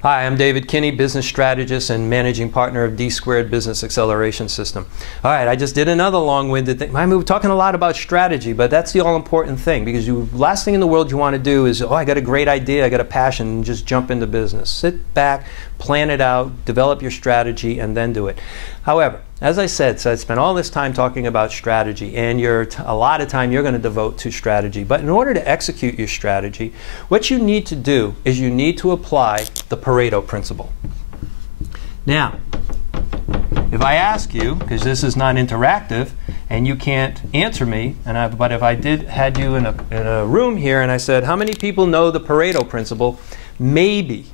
Hi, I'm David Kinney, business strategist and managing partner of D Squared Business Acceleration System. All right, I just did another long-winded thing. We're talking a lot about strategy, but that's the all-important thing, because the last thing in the world you want to do is, oh, I got a great idea, I got a passion, and just jump into business. Sit back, plan it out, develop your strategy, and then do it. However, as I said, so I spent all this time talking about strategy, and a lot of time you're going to devote to strategy. But in order to execute your strategy, what you need to do is you need to apply the Pareto principle. Now, if I ask you, because this is not interactive, and you can't answer me, but if I had you in a room here and I said, how many people know the Pareto principle, maybe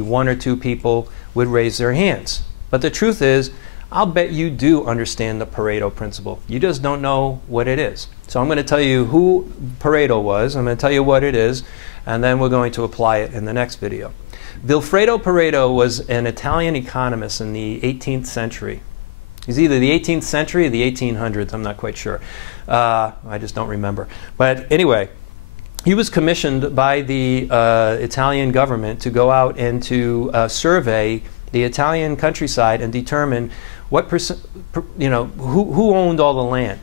one or two people would raise their hands. But the truth is, I'll bet you do understand the Pareto principle. You just don't know what it is. So I'm going to tell you who Pareto was, I'm going to tell you what it is, and then we're going to apply it in the next video. Vilfredo Pareto was an Italian economist in the 18th century. He's either the 18th century or the 1800s, I'm not quite sure. I just don't remember. But anyway, he was commissioned by the Italian government to go out and to survey the Italian countryside and determine what who owned all the land.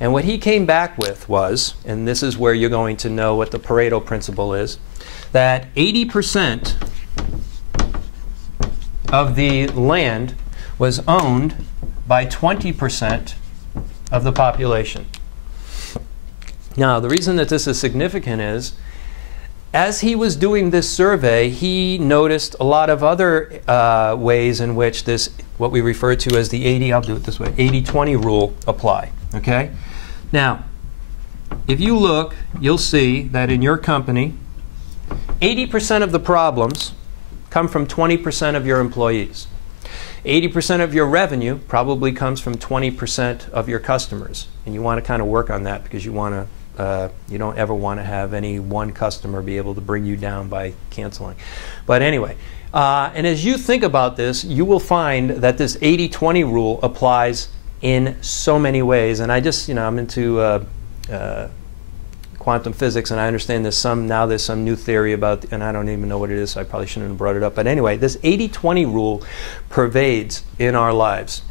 And what he came back with was, and this is where you're going to know what the Pareto principle is, that 80% of the land was owned by 20% of the population. Now, the reason that this is significant is, as he was doing this survey, he noticed a lot of other ways in which this, what we refer to as the 80-20 rule apply. Okay? Now, if you look, you'll see that in your company, 80% of the problems come from 20% of your employees. 80% of your revenue probably comes from 20% of your customers. And you want to kind of work on that, because you want to you don't ever want to have any one customer be able to bring you down by canceling. But anyway, and as you think about this, you will find that this 80-20 rule applies in so many ways. And I just, I'm into quantum physics, and I understand there's some new theory about, and I don't even know what it is, so I probably shouldn't have brought it up. But anyway, this 80-20 rule pervades in our lives.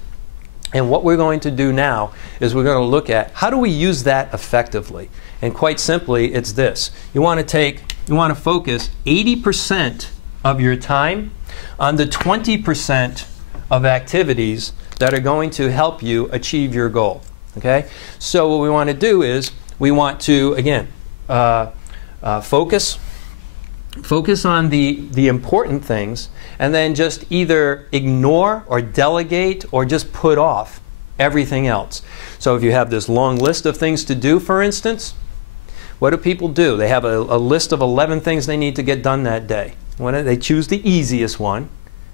And what we're going to do now is we're going to look at how do we use that effectively. And quite simply, it's this. You want to focus 80% of your time on the 20% of activities that are going to help you achieve your goal. Okay? So what we want to do is we want to, again, focus on the important things, and then just either ignore or delegate or just put off everything else. So if you have this long list of things to do, for instance, what do people do? They have a list of 11 things they need to get done that day. They choose the easiest one,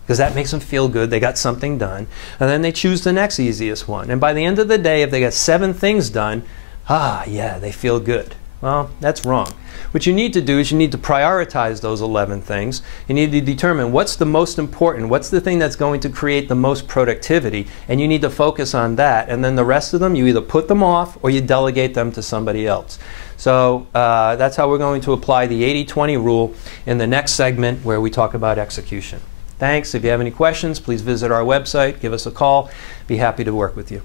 because that makes them feel good, they got something done, and then they choose the next easiest one. And by the end of the day, if they got 7 things done, yeah, they feel good. Well, that's wrong. What you need to do is you need to prioritize those 11 things. You need to determine what's the most important, what's the thing that's going to create the most productivity, and you need to focus on that. And then the rest of them, you either put them off or you delegate them to somebody else. So that's how we're going to apply the 80-20 rule in the next segment, where we talk about execution. Thanks. If you have any questions, please visit our website, give us a call. Be happy to work with you.